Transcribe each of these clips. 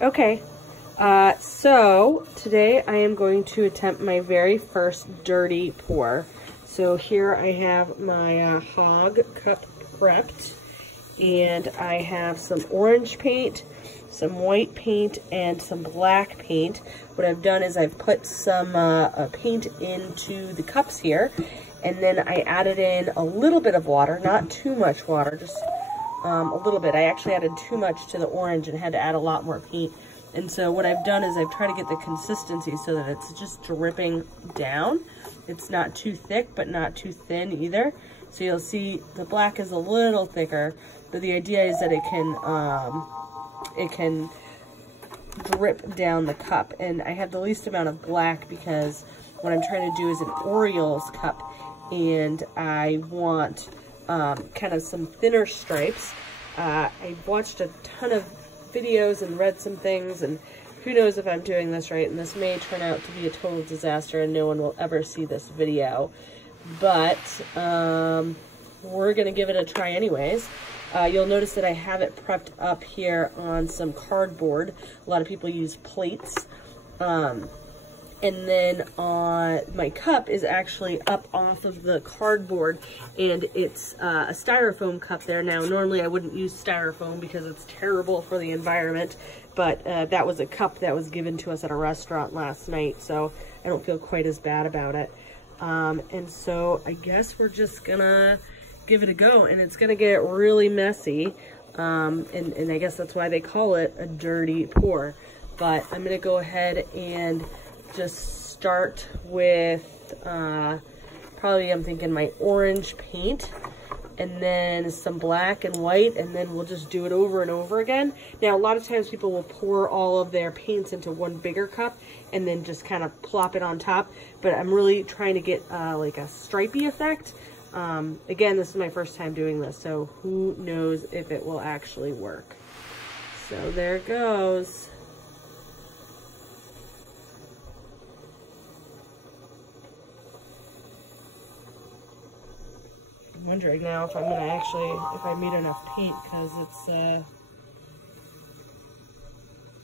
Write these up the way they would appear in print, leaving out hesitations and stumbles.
Okay, so today I am going to attempt my very first dirty pour. So here I have my hog cup prepped, and I have some orange paint, some white paint, and some black paint. What I've done is I've put some paint into the cups here, and then I added in a little bit of water, not too much water, just a little bit. I actually added too much to the orange and had to add a lot more paint. And so what I've done is I've tried to get the consistency so that it's just dripping down. It's not too thick, but not too thin either. So you'll see the black is a little thicker, but the idea is that it can drip down the cup. And I have the least amount of black because what I'm trying to do is an Orioles cup, and I want kind of some thinner stripes. I watched a ton of videos and read some things, and who knows if I'm doing this right, and this may turn out to be a total disaster and no one will ever see this video, but we're gonna give it a try anyways. You'll notice that I have it prepped up here on some cardboard. A lot of people use plates. And then my cup is actually up off of the cardboard, and it's a styrofoam cup there. Now, normally I wouldn't use styrofoam because it's terrible for the environment, but that was a cup that was given to us at a restaurant last night, so I don't feel quite as bad about it. And so I guess we're just gonna give it a go, and it's gonna get really messy, and I guess that's why they call it a dirty pour. But I'm gonna go ahead and just start with probably, I'm thinking, my orange paint, and then some black and white, and then we'll just do it over and over again. Now, a lot of times people will pour all of their paints into one bigger cup and then just kind of plop it on top, but I'm really trying to get like a stripey effect. Again, this is my first time doing this, so who knows if it will actually work. So there it goes. I'm wondering now if I'm gonna actually, if I made enough paint, because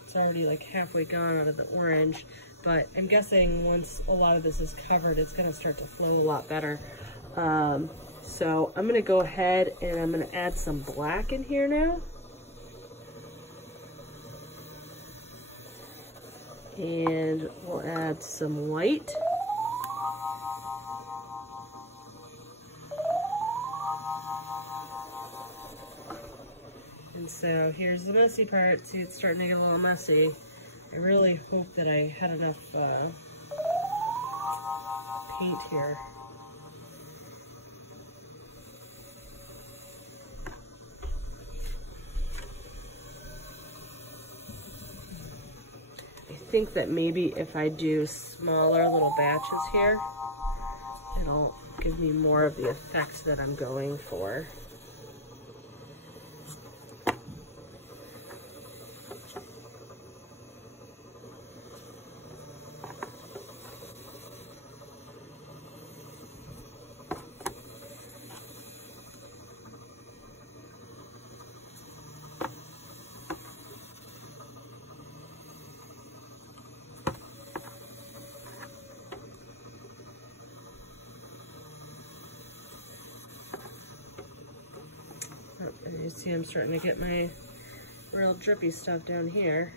it's already like halfway gone out of the orange, but I'm guessing once a lot of this is covered, it's gonna start to flow a lot better. So I'm gonna go ahead and I'm gonna add some black in here now. And we'll add some white. And so here's the messy part. See, it's starting to get a little messy. I really hope that I had enough paint here. I think that maybe if I do smaller little batches here, it'll give me more of the effect that I'm going for. You see, I'm starting to get my real drippy stuff down here.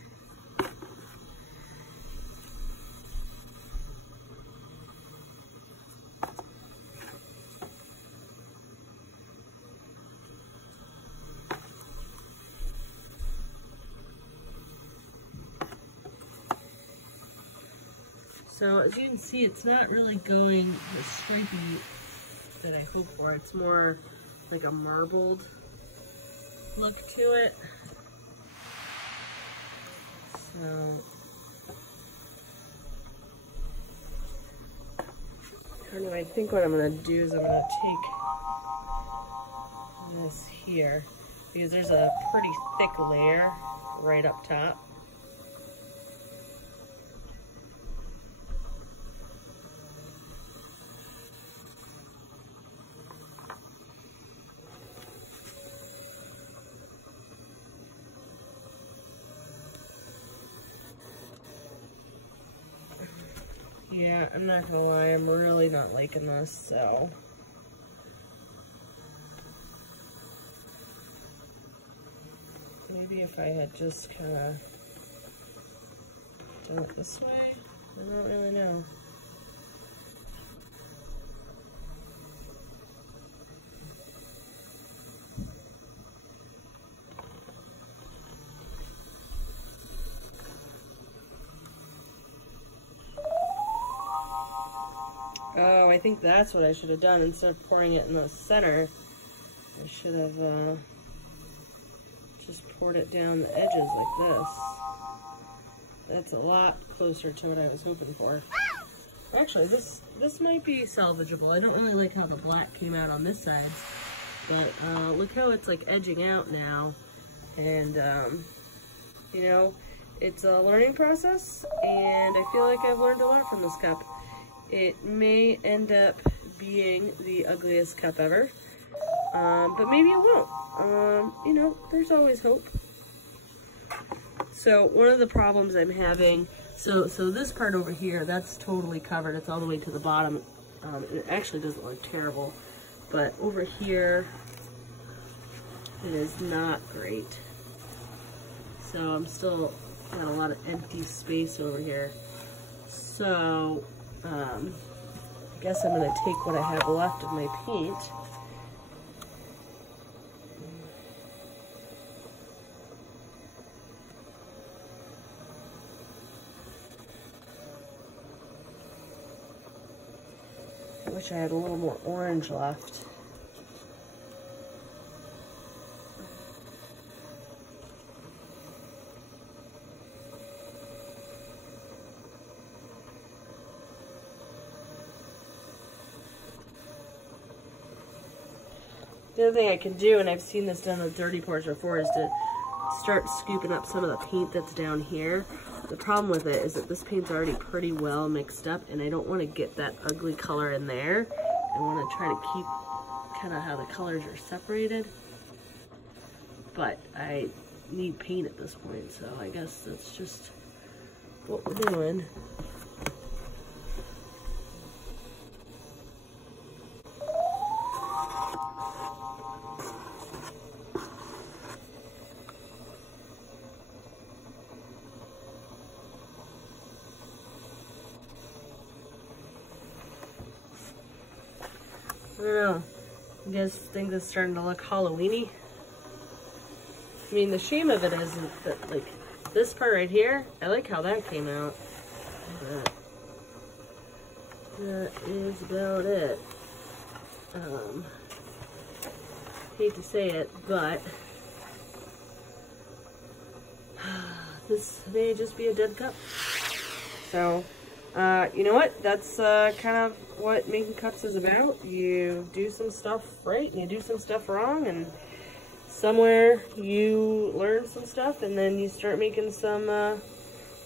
So as you can see, it's not really going the stripy that I hope for. It's more like a marbled look to it. So I don't know, I think what I'm gonna do is I'm gonna take this here, because there's a pretty thick layer right up top. Yeah, I'm not gonna lie, I'm really not liking this, so. Maybe if I had just kind of done it this way, I don't really know. Oh, I think that's what I should have done. Instead of pouring it in the center, I should have just poured it down the edges like this. That's a lot closer to what I was hoping for. Actually, this might be salvageable. I don't really like how the black came out on this side, but look how it's like edging out now. And, you know, it's a learning process, and I feel like I've learned a lot from this cup. It may end up being the ugliest cup ever, but maybe it won't. You know, there's always hope. So one of the problems I'm having, so this part over here, that's totally covered. It's all the way to the bottom. It actually doesn't look terrible, but over here, it is not great. So I'm still got a lot of empty space over here. So, I guess I'm going to take what I have left of my paint. I wish I had a little more orange left. The other thing I can do, and I've seen this done with dirty pours before, is to start scooping up some of the paint that's down here. The problem with it is that this paint's already pretty well mixed up, and I don't want to get that ugly color in there. I want to try to keep kind of how the colors are separated. But I need paint at this point, so I guess that's just what we're doing. I don't know. You guys think this is starting to look Halloween-y? I mean, the shame of it is that, like, this part right here, I like how that came out. But that is about it. Hate to say it, but this may just be a dead cup. So, you know what? That's kind of what making cups is about. You do some stuff right and you do some stuff wrong, and somewhere you learn some stuff, and then you start making some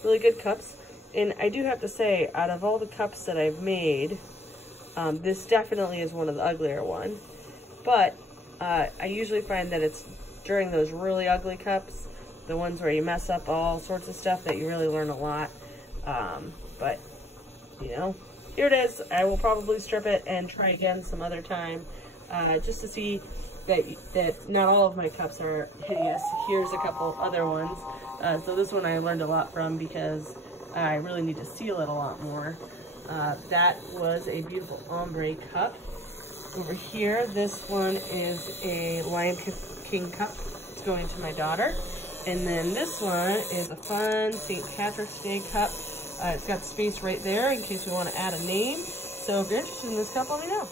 really good cups. And I do have to say, out of all the cups that I've made, this definitely is one of the uglier ones. But I usually find that it's during those really ugly cups, the ones where you mess up all sorts of stuff, that you really learn a lot. But, you know, here it is. I will probably strip it and try again some other time, just to see that not all of my cups are hideous. Here's a couple other ones. So this one I learned a lot from, because I really need to seal it a lot more. That was a beautiful ombre cup. Over here, this one is a Lion King cup. It's going to my daughter. And then this one is a fun St. Patrick's Day cup. It's got space right there in case we want to add a name. So if you're interested in this cup, let me know.